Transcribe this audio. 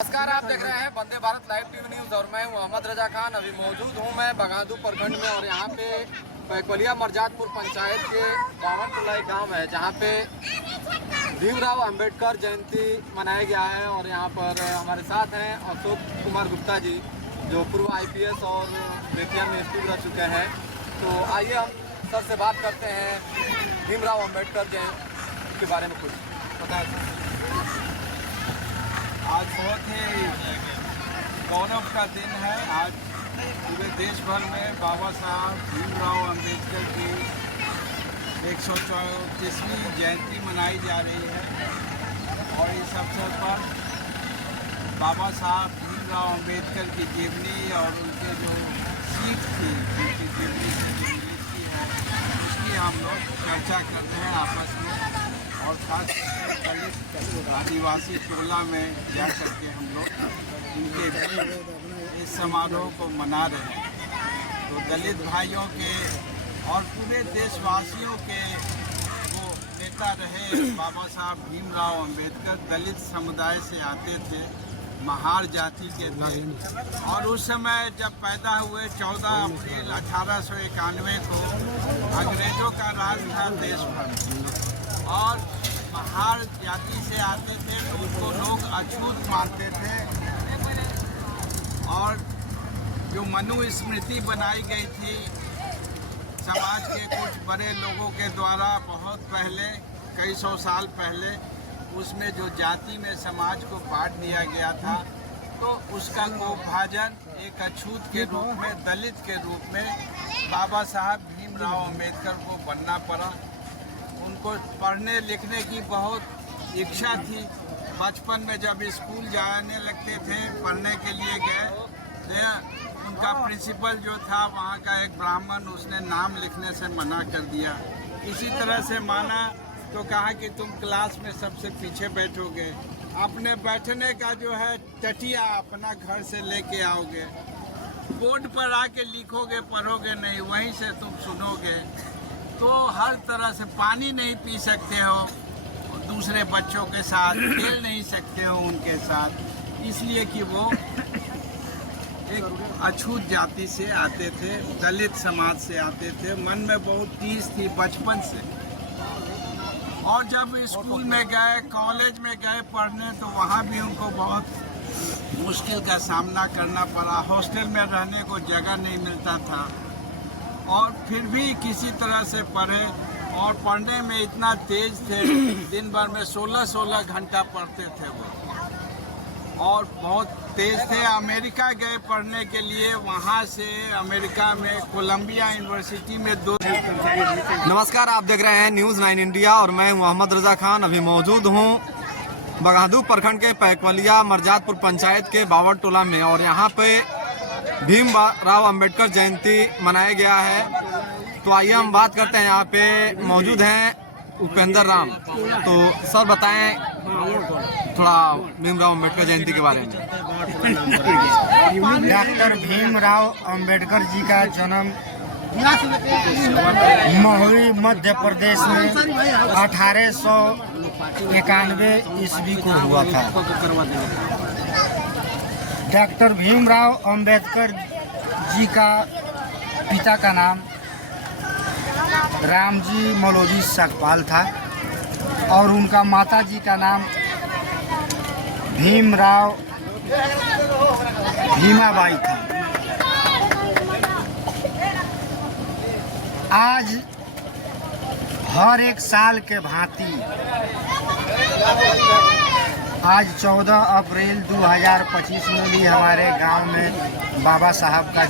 नमस्कार, आप देख रहे हैं Vande Bharat live TV news और मैं मोहम्मद रजा खान। अभी मौजूद हूं मैं बगादू प्रखंड में और यहां पे पैकोलिया मरजातपुर पंचायत के बावनटोला गांव है जहां पे भीमराव अंबेडकर जयंती मनाया गया है। और यहां पर हमारे साथ हैं अशोक कुमार गुप्ता जी, जो पूर्व IPS और बेतिया में स्कूल रह चुके हैं। तो आइए हम सर से बात करते हैं भीमराव अंबेडकर जयंती के बारे में कुछ बताएं। आज बहुत ही गौरव का दिन है। आज पूरे देश भर में बाबा साहब भीमराव अंबेडकर की 134वीं जयंती मनाई जा रही है। और इस अवसर पर बाबा साहब भीमराव अंबेडकर की जीवनी और उनके जो सीख थी, उनकी जीवनी से जो मिली है, उसकी हम लोग चर्चा कर रहे हैं आपस में। और खास दलित आदिवासी टोला में जा करके हम लोग उनके इस समारोह को मना रहे हैं। तो दलित भाइयों के और पूरे देशवासियों के वो नेता रहे बाबा साहब भीमराव अंबेडकर। दलित समुदाय से आते थे, महार जाति के थे। और उस समय जब पैदा हुए 14 अप्रैल 1891 को अंग्रेज़ों का राज था देश भर और महार जाति से आते थे तो उनको लोग अछूत मानते थे। और जो मनुस्मृति बनाई गई थी समाज के कुछ बड़े लोगों के द्वारा बहुत पहले, कई सौ साल पहले, उसमें जो जाति में समाज को बांट दिया गया था, तो उसका विभाजन एक अछूत के रूप में, दलित के रूप में बाबा साहब भीमराव अंबेडकर को बनना पड़ा। उनको पढ़ने लिखने की बहुत इच्छा थी। बचपन में जब स्कूल जाने लगते थे, पढ़ने के लिए गए, तो उनका प्रिंसिपल जो था वहाँ का एक ब्राह्मण, उसने नाम लिखने से मना कर दिया। इसी तरह से माना तो कहा कि तुम क्लास में सबसे पीछे बैठोगे, अपने बैठने का जो है टटिया अपना घर से लेके आओगे, बोर्ड पर आके लिखोगे, पढ़ोगे नहीं, वहीं से तुम सुनोगे। तो हर तरह से पानी नहीं पी सकते हो, दूसरे बच्चों के साथ खेल नहीं सकते हो उनके साथ, इसलिए कि वो एक अछूत जाति से आते थे, दलित समाज से आते थे। मन में बहुत टीस थी बचपन से। और जब स्कूल में गए, कॉलेज में गए पढ़ने, तो वहाँ भी उनको बहुत मुश्किल का सामना करना पड़ा। हॉस्टल में रहने को जगह नहीं मिलता था और फिर भी किसी तरह से पढ़े। और पढ़ने में इतना तेज थे, दिन भर में 16-16 घंटा पढ़ते थे वो, और बहुत तेज थे। अमेरिका गए पढ़ने के लिए, वहाँ से अमेरिका में कोलंबिया यूनिवर्सिटी में नमस्कार, आप देख रहे हैं न्यूज़ 9 इंडिया और मैं मोहम्मद रजा खान। अभी मौजूद हूँ बगादू प्रखंड के पैकोलिया मरजातपुर पंचायत के बावनटोला में और यहाँ पे भीमराव अंबेडकर जयंती मनाया गया है। तो आइए हम बात करते हैं। यहाँ पे मौजूद हैं उपेंद्र राम। तो सर बताएं थोड़ा भीमराव अंबेडकर जयंती के बारे में। डॉक्टर भीमराव अंबेडकर जी का जन्म महुई मध्य प्रदेश में 1891 ईस्वी को हुआ था। डॉक्टर भीमराव अंबेडकर जी का पिता का नाम रामजी मलोजी सकपाल था और उनका माता जी का नाम भीमाबाई था। आज हर एक साल के भांति आज 14 अप्रैल 2025 में भी हमारे गांव में बाबा साहब का